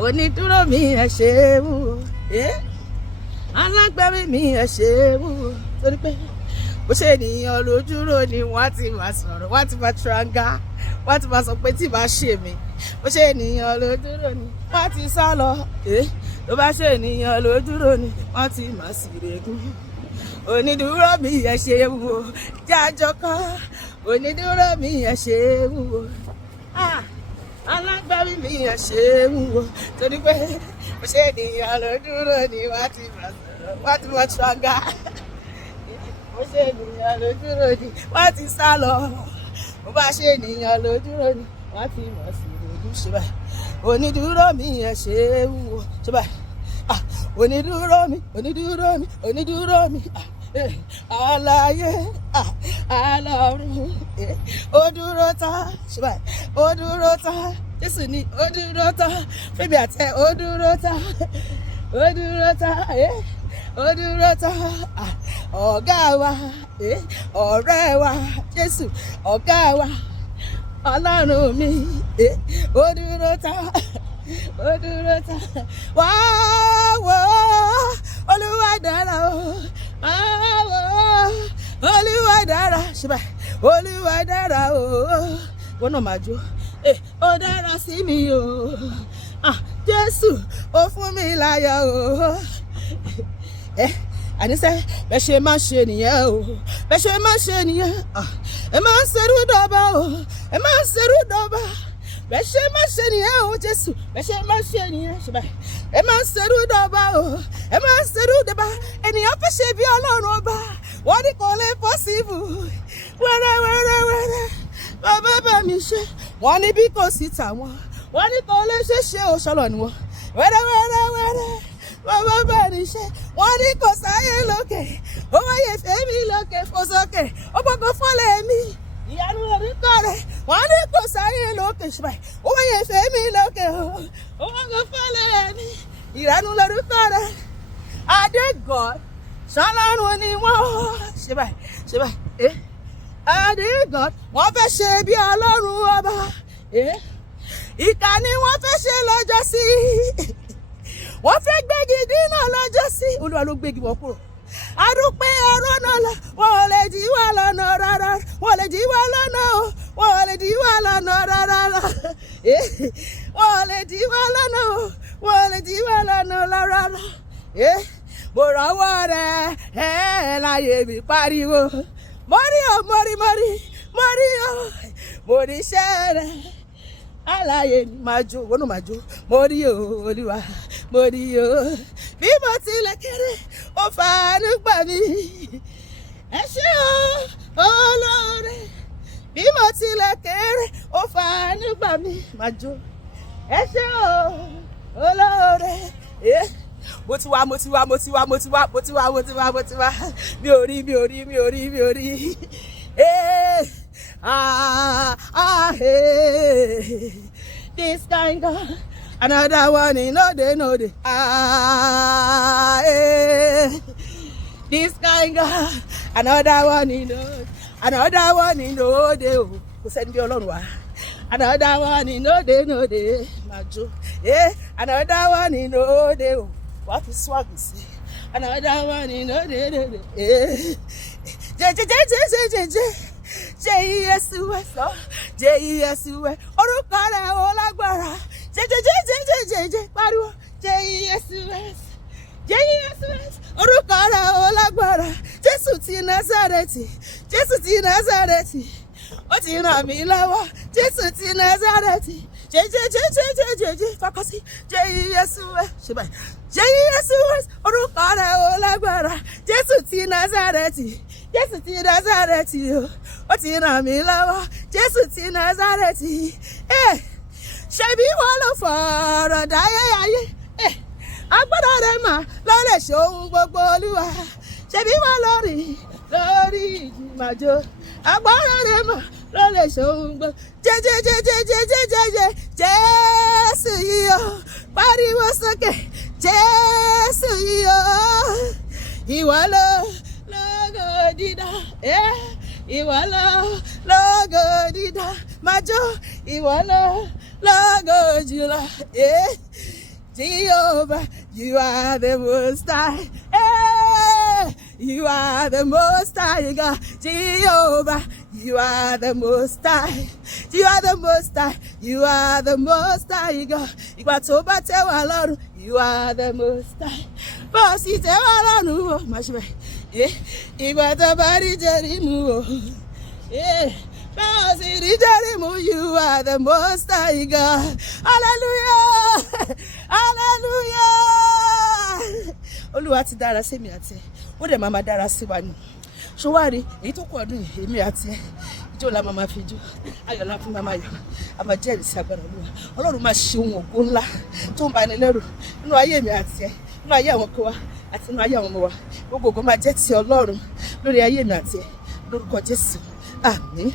Oniduro mi ẹ ṣeun alágbàwí mi ẹ ṣeun torí pé bó ṣe ènìyàn lójúrò ni wọ́n ti máa sọ̀rọ̀ wọ́n ti máa tranga wọ́n ti máa sọ pé tí bá ṣe mí bó ṣe ènìyàn lójúrò ni wọ́n ti sá lọ tó bá ṣe ènìyàn lójúrò ni wọ́n ti máa sì règùn. Oniduro mi ẹ ṣeun jájọ kan Oniduro mi ẹ ṣeun alágbàwí mi ẹ ṣeun torí pé bó ṣe ènìyàn lójúrò ni wọ́n ti máa sọ̀rọ̀ wọ́n ti máa tranga bó ṣe ènìyàn lójúrò ni wọ́n ti sá lọ bó bá ṣe ènìyàn lójúrò ni wọ́n ti mọ̀ sí ìrònú ṣe báyìí. Oniduro mi ẹ ṣeun ṣe báyìí. Oniduro mi Oniduro mi Oniduro mi aláyé alọ́run ó dúró tán ṣe báyìí ó dúró tán Jésù ni ó dúró tán fẹ́mi àtẹ ó dúró tán ó dúró tán ó dúró tán ọ̀gá wa ọ̀rẹ́ wa Jésù ọ̀gá wa Ọlọ́run mi ó dúró tán ó dúró tán wá wò Olúwa dára o wá wò Olúwa dára ṣe báyìí Olúwa dára o wọn náà máa jó ó dára sí mi o Jésù ó fún mi láyọ̀ o àníṣe bẹ́ẹ̀ ṣe máa ṣe nìyẹn o bẹ́ẹ̀ ṣe máa ṣe nìyẹn ẹ máa ń ṣerú dọ́ba o ẹ máa ń ṣerú dọ́ba bẹ́ẹ̀ ṣe máa ṣe nìyẹn o Jésù bẹ́ẹ̀ ṣe máa ṣe nìyẹn ṣe báyìí ẹ máa ń ṣerú dọ́ba o ẹ máa ń ṣerú dọ́ba ènìyàn fẹ́ ṣe bí Ọlọ́run ọba wọ́n ní kò lè pọ́sibù wẹ́rẹ́wẹ́rẹ́wẹ́rẹ́ bàbá bá mi ṣe wọ́n ní bí kò sí tàwọn wọ́n ní kò lè ṣe òṣèlú ni wọ́n wẹ́rẹ́wẹ́rẹ́wẹ́rẹ́ bàbá bá mi ṣe wọ́n ní kò sáyé lókè ó wáyé fẹ́mi lókè fò sókè ó gbogbo fọ́lẹ̀ mi ìyanu orúkọ rẹ̀ wọ́n ní kò sáyé lókè ṣùgbọ́n ó wáyé fẹ́mi lókè ó gbogbo fọ́lẹ̀ mi ìyanu orúkọ rẹ̀ adé God ṣọlọ́run ni wọ́n ṣe báyìí adé God wọ́n fẹ́ ṣe bí Ọlọ́run ọba ìkà ni wọ́n fẹ́ ṣe lọ́jọ́ sí wọ́n fẹ́ gbégi dínà lọ́jọ́ sí Olúwa ló gbégi wọ́n kúrò adúpẹ́ ọ̀rọ̀ náà lọ wọ́n ò lè dí wà lọ́nà rárá wọ́n ò lè dí wà lọ́nà o wọ́n ò lè dí wà lọ́nà rárá wọ́n ò lè dí wà lọ́nà o wọ́n ò lè dí wà lọ́nà rárá mo rọ́wọ́ rẹ̀ láyé mi pariwo mọ́rí o mọ́rí mọ́rí mọ́rí o mo rí iṣẹ́ rẹ̀ aláyé ni máa jó wọnú máa jó mo rí o Olúwa mo rí o bí mo tilẹ̀ kéré ó fàánú gbà mí ẹ ṣé o olóore bí mo tilẹ̀ kéré ó fàánú gbà mí máa jó ẹ ṣé o olóore mo ti wá mi ò rí this kind God another one in no day this kind God another one in no day o kò sẹ́ni bí Ọlọ́run wá another one in no day máa jó another one in no day o wàá fi swag sí another one in no day Jésù orúkọ rẹ̀ ó lágbára jẹjẹjẹjẹjẹjẹ pariwo Jésù orúkọ rẹ̀ ó lágbára Jésù ti Násárẹ́tì ó ti ràn mí lọ́wọ́ Jésù ti Násárẹ́tì jẹjẹjẹjẹjẹjẹ fakọsí Jésù ṣe báyìí Jésù orúkọ rẹ̀ ó lágbára Jésù ti Násárẹ́tì ó ti ràn mí lọ́wọ́ Jésù ti Násárẹ́tì ṣebí wọ́n ló fọ̀rọ̀ dáyé ayé agbára rẹ̀ mà ló lè ṣohun gbogbo Olúwa ṣebí wọ́n lórí ìjìmàjò agbára rẹ̀ mà ló lè ṣohun gbogbo jẹjẹjẹjẹjẹjẹjẹ Jésù yìí o pariwo sókè Jésù yìí o ìwọ lógo dídá ìwọ lógo dídá máa jó ìwọ lógo jùlọ Jehovah, you are the most high. Hey, you are the most high God. Jehovah, you are the most high. You are the most high. You are the most high God. Ìgbà tó bá tẹ́ wá lọ́rùn, you are the most high. Bó sì tẹ́ wá lọ́rùn o, má ṣe bẹ́ẹ̀. Ìgbà tó bá rí Jẹ́rímù o. Bó sì rí Jẹ́rímù, you are the most high God. Hallelujah. Hallelujah. Olúwa ti dára sí mi àti ẹ. Ó dẹ̀ máa dára sí wa ni. Ṣó wá rí èyí tó kù ọdún yìí èmi àti ẹ. Ijó la máa fi jó. Ayọ̀ la fún máa yọ̀. A máa jẹ́rìí sí agbára Olúwa. Ọlọ́run máa ṣe ohun ògo ńlá tó ń bani lẹ́rù nínú ayé mi àti ẹ. Nínú ayé àwọn ọkọ wa àti nínú ayé àwọn ọmọ wa. Gbogbo ògo máa jẹ́ ti Ọlọ́run lórí ayé mi àti ẹ. Lórúkọ Jésù. Àmín.